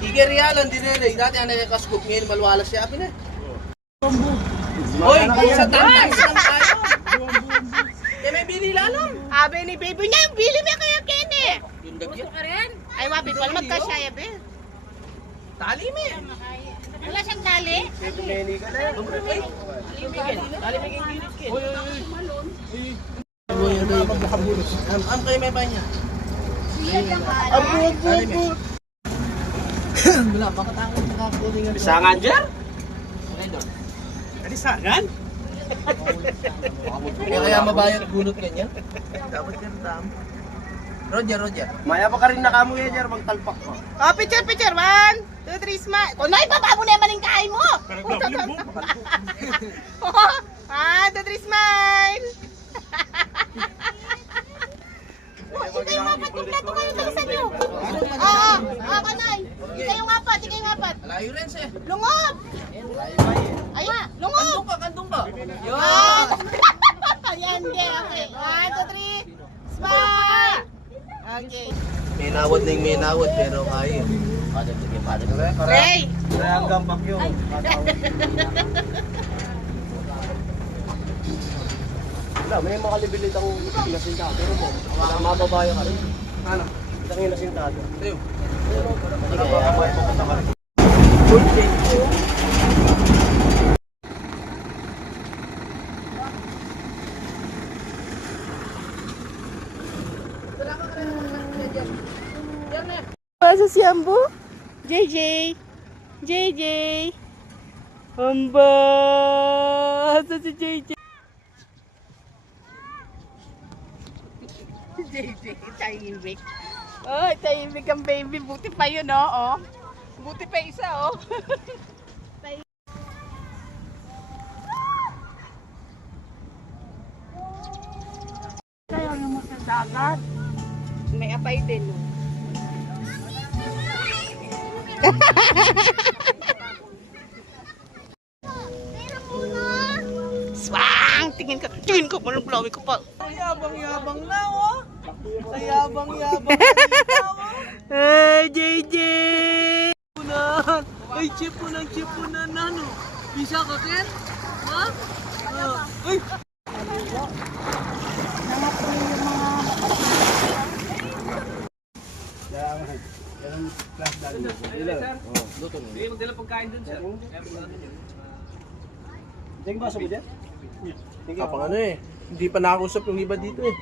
Tigerialan, dinere. Dati ang nakakaskop ngayon, malwalas siya. Apin eh. Hoy, sa tantas lang tayo. Kaya may bili lalong. Abe ni baby niya, bili mo kaya Kenny. Yung dagyan. Ay, wapi pala magkasya be. Tali mo eh. Wala siyang tali. Ay, tali mo yung gilid kin. Am, am kayo may banya. Abo, abo, abo. Wala, makatangan makakuling ang... Bisangan dyan? Kalisangan? Kaya kaya mabayad gunot ganyan? Dapat yan tam. Roger, Roger. Maya pa ka rin nakamuya dyan, magtalpak mo. Oh, picture, picture. One, two, three, smile. Kung na, ibaba mo naman yung kain mo. Ka. One, two, three, smile. Oh, ikaw yung apat, kumpleto kayo, apat, ikaw yung apat. Alayo rin siya. Lungob! Ay, lungob! Kandong ka, kandong ka. Yun. Ah! Ayan, okay. One, two, three. Smile! Okay. May nawad na yung may nawad, pero kaya. Padag sige, padag na. Ray! Kaya hanggang bakyo. Wala, may makalibilitang inasintado. Pero mo, wala mababaya ka rin. Ano? Itang inasintado. Tayo. Sige, kaya may pupunta ka rin. Masa si Ambo? JJ! JJ! Amba! Asa si JJ? JJ, tahimik. Oh, tahimik ang baby. Buti pa yun, oh. oh. Buti pa isa, oh. Kaya naman sa dagat. May apay din, oh. Swang! Tingin ka, tingin ko, malang blowing ko pa. Yabang-yabang na, oh. Yabang-yabang Ay, chipunan, chipunan na, no. Bisa ka, Ken? Ha? Ah. Ay! Tingin ba sa mo dyan? Kapang ano eh. Hindi pa nakausap yung iba dito eh.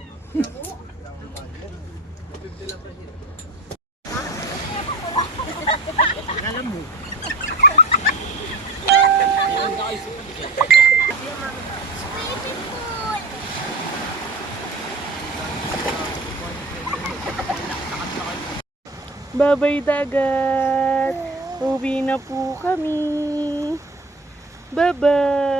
Babay dagat! Uwi na po kami! Bye-bye!